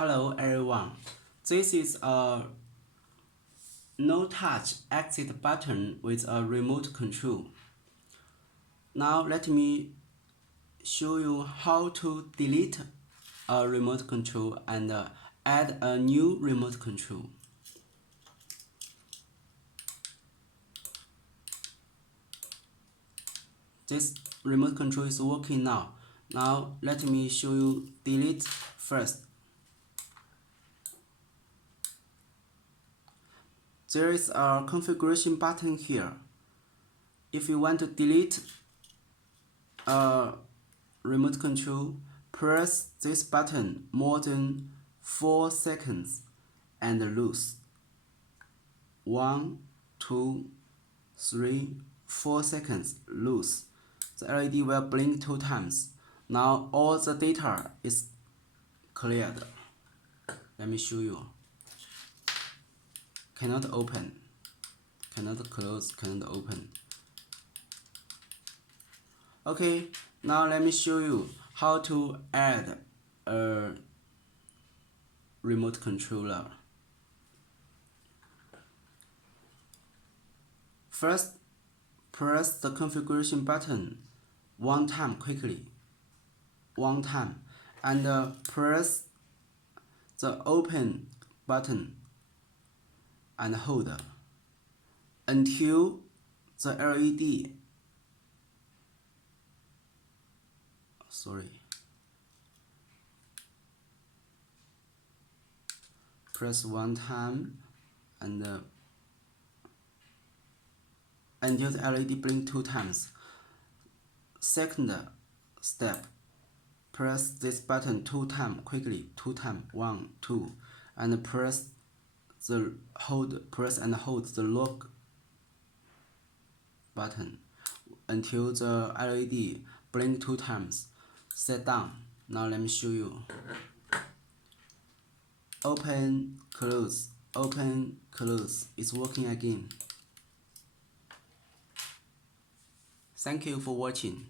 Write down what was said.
Hello everyone, this is a no-touch exit button with a remote control. Now let me show you how to delete a remote control and add a new remote control. This remote control is working now. Now let me show you delete first. There is a configuration button here. If you want to delete a remote control, press this button more than 4 seconds and lose. 1, 2, 3, 4 seconds, lose. The LED will blink 2 times. Now all the data is cleared. Let me show you. Cannot open, cannot close, cannot open. Okay, now let me show you how to add a remote controller. First, press the configuration button 1 time quickly, 1 time, and press the open button and hold until the LED press 1 time and until the LED blink 2 times. Second step, press this button 2 times quickly, 2 times, 1, 2, and press and hold the lock button until the LED blink 2 times. Set down. Now let me show you. Open, close, open, close. It's working again. Thank you for watching.